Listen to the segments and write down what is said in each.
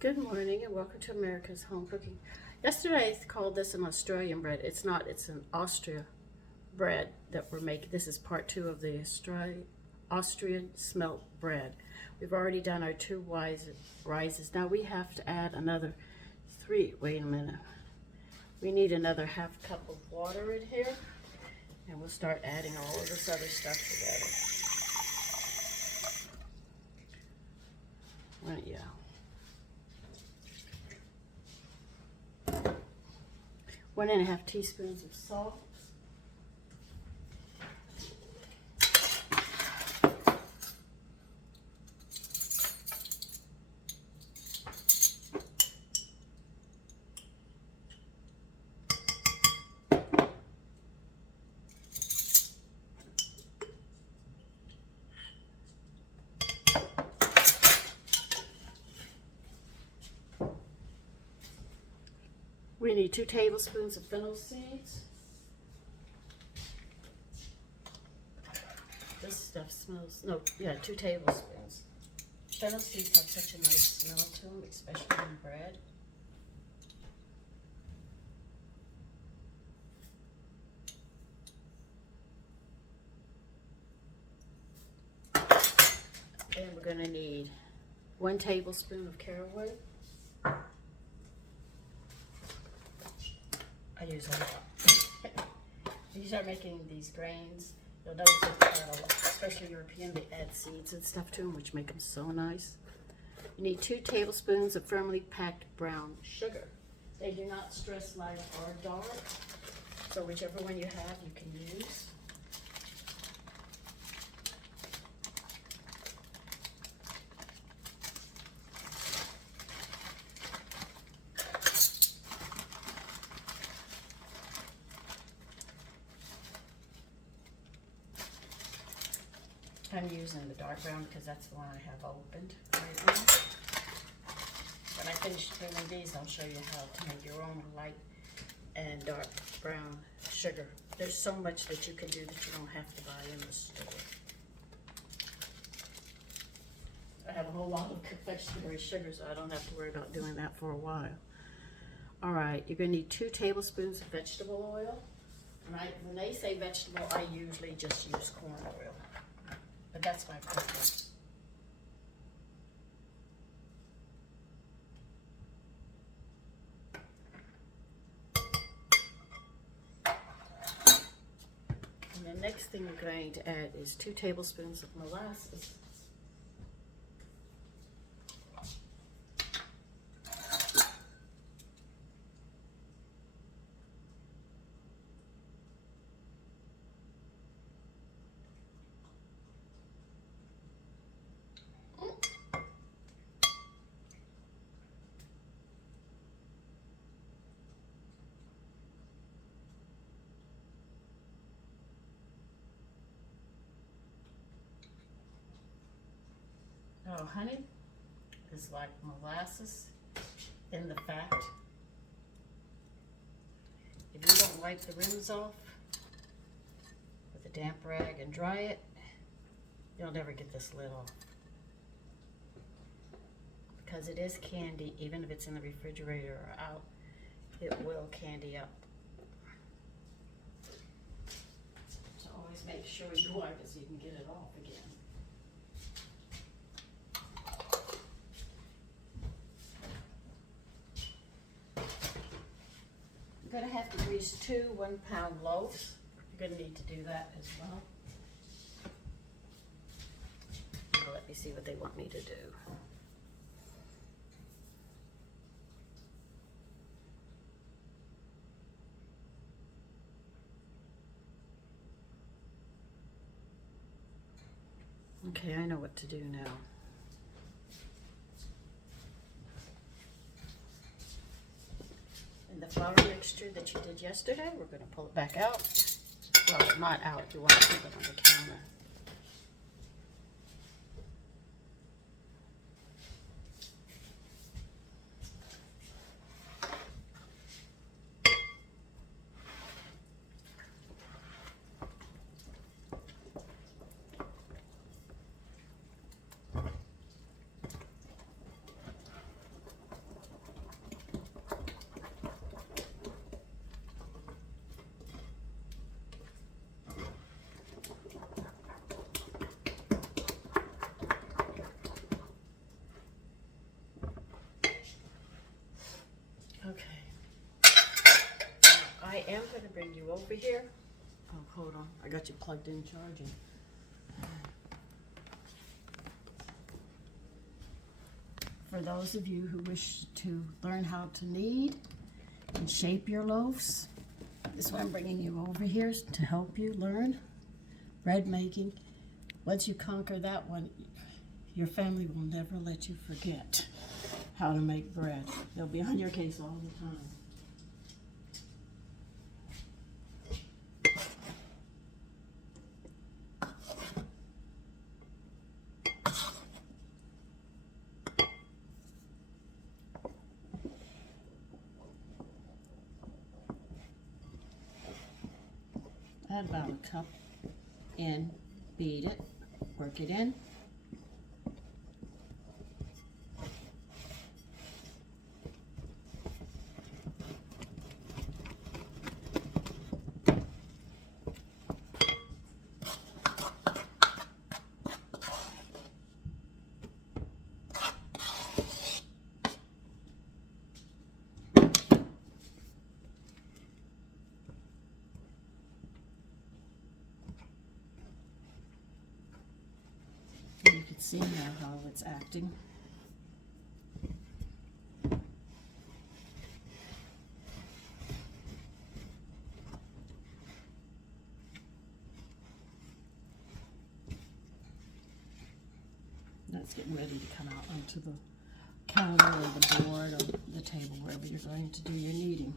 Good morning and welcome to America's Home Cooking. Yesterday I called this an Australian bread. It's not, it's an Austria bread that we're making. This is part two of the Austrian Spelt Bread. We've already done our two rises. Now we have to add another three. Wait a minute. We need another half cup of water in here, and we'll start adding all of this other stuff together. Right, yeah. 1.5 teaspoons of salt. We need 2 tablespoons of fennel seeds. This stuff smells, 2 tablespoons. Fennel seeds have such a nice smell to them, especially in bread. And we're going to need 1 tablespoon of caraway. I use a lot. When you start making these grains, you'll notice that, especially European, they add seeds and stuff to them, which make them so nice. You need 2 tablespoons of firmly packed brown sugar. They do not stress light or dark, so whichever one you have, you can use. I'm using the dark brown because that's the one I have opened right now. When I finish doing these, I'll show you how to make your own light and dark brown sugar. There's so much that you can do that you don't have to buy in the store. I have a whole lot of confectionery sugar, so I don't have to worry about doing that for a while. All right, you're going to need 2 tablespoons of vegetable oil. When they say vegetable, I usually just use corn oil. But that's my preference. And the next thing we're going to add is 2 tablespoons of molasses. Oh, honey is like molasses in the fat. If you don't wipe the rims off with a damp rag and dry it, you'll never get this lid off. Because it is candy, even if it's in the refrigerator or out, it will candy up. So always make sure you wipe it so you can get it off again. You're going to have to grease 2 one-pound loaves. You're going to need to do that as well. Let me see what they want me to do. Okay, I know what to do now. And the flour mixture that you did yesterday, we're going to pull it back out. Well, not out, you want to keep it on the counter. am going to bring you over here. Oh, hold on. I got you plugged in charging. For those of you who wish to learn how to knead and shape your loaves, this is why I'm bringing you over here, to help you learn bread making. Once you conquer that one, your family will never let you forget how to make bread. They'll be on your case all the time. Add about a cup in, beat it, work it in. You can see now how it's acting. That's getting ready to come out onto the counter or the board or the table, wherever you're going to do your kneading.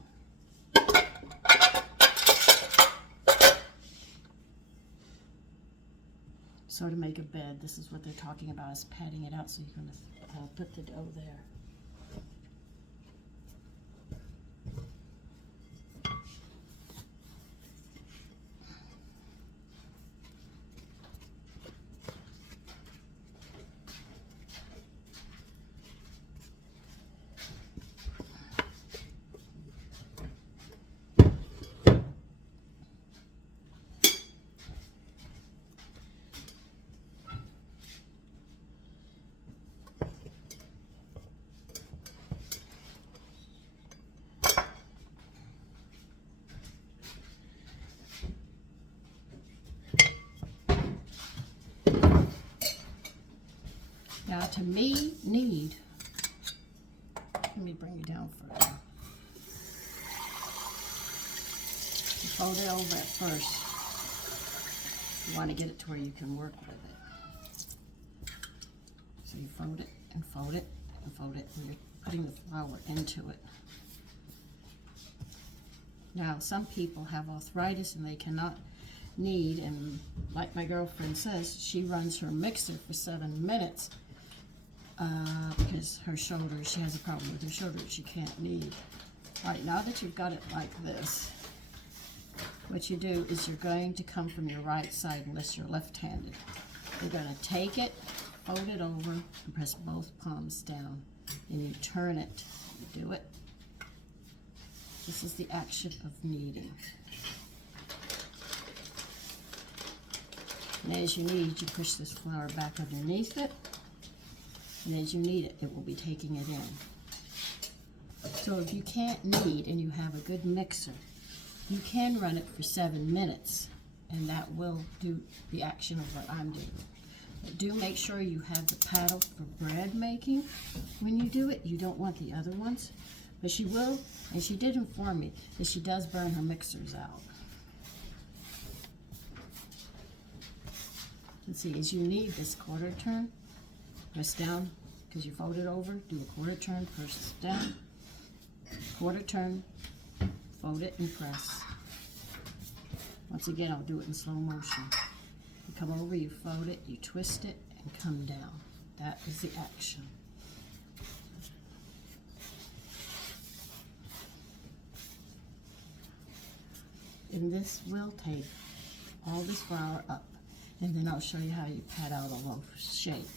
So to make a bed, this is what they're talking about, is patting it out, so you're going to put the dough there. Now to knead, let me bring you down further. You fold it over at first. You want to get it to where you can work with it. So you fold it and fold it and fold it, and you're putting the flour into it. Now some people have arthritis and they cannot knead, and like my girlfriend says, she runs her mixer for 7 minutes. Because her shoulder, she has a problem with her shoulder, she can't knead. All right, now that you've got it like this, what you do is you're going to come from your right side unless you're left-handed. You're going to take it, fold it over, and press both palms down, and you turn it. You do it. This is the action of kneading. And as you knead, you push this flour back underneath it. And as you knead it, it will be taking it in. So if you can't knead and you have a good mixer, you can run it for 7 minutes, and that will do the action of what I'm doing. But do make sure you have the paddle for bread making when you do it. You don't want the other ones. But she will, and she did inform me that she does burn her mixers out. And see, as you knead this quarter turn, press down, because you fold it over, do a quarter turn, press down, quarter turn, fold it and press. Once again, I'll do it in slow motion. You come over, you fold it, you twist it, and come down. That is the action. And this will take all this flour up, and then I'll show you how you pat out a loaf shape.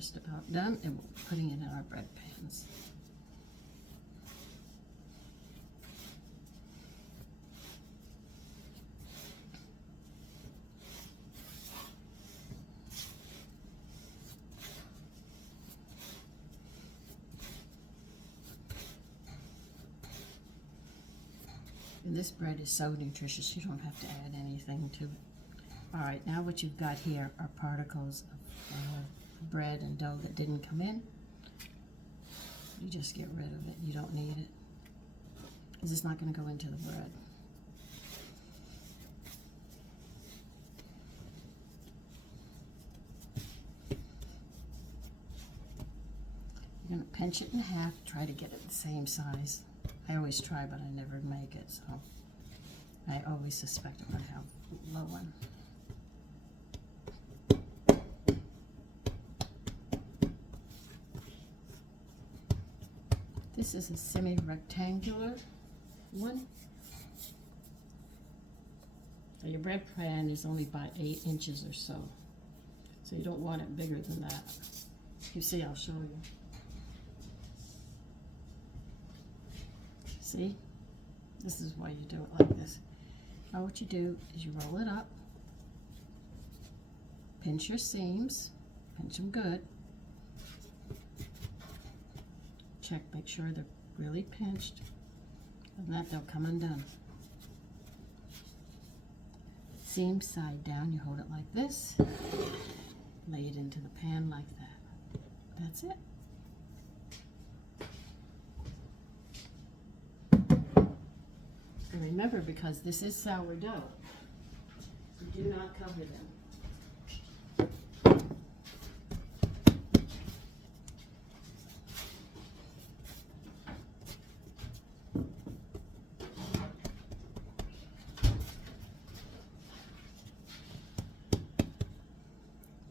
just about done, and we're putting it in our bread pans. And this bread is so nutritious, you don't have to add anything to it. All right, now what you've got here are particles of bread and dough that didn't come in. You just get rid of it. You don't need it, because it's not going to go into the bread. You're going to pinch it in half, try to get it the same size. I always try, but I never make it, so I always suspect I'm going to have a low one. This is a semi-rectangular one. So your bread pan is only about 8 inches or so. So you don't want it bigger than that. You see, I'll show you. See? This is why you do it like this. Now what you do is you roll it up, pinch your seams, pinch them good. Check, make sure they're really pinched, and that they'll come undone. Seam side down, you hold it like this, lay it into the pan like that. That's it. And remember, because this is sourdough, you do not cover them.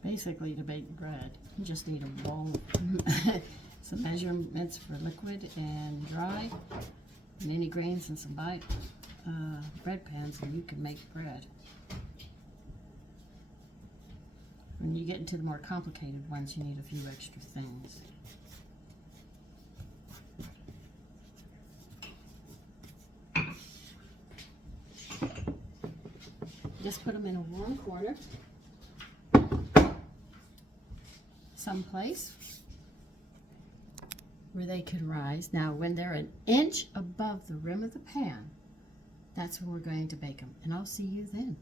Basically, to bake bread, you just need a bowl, some measurements for liquid and dry, mini grains and some bread pans, and you can make bread. When you get into the more complicated ones, you need a few extra things. Just put them in a warm corner, someplace where they can rise. Now, when they're an inch above the rim of the pan, that's when we're going to bake them, and I'll see you then.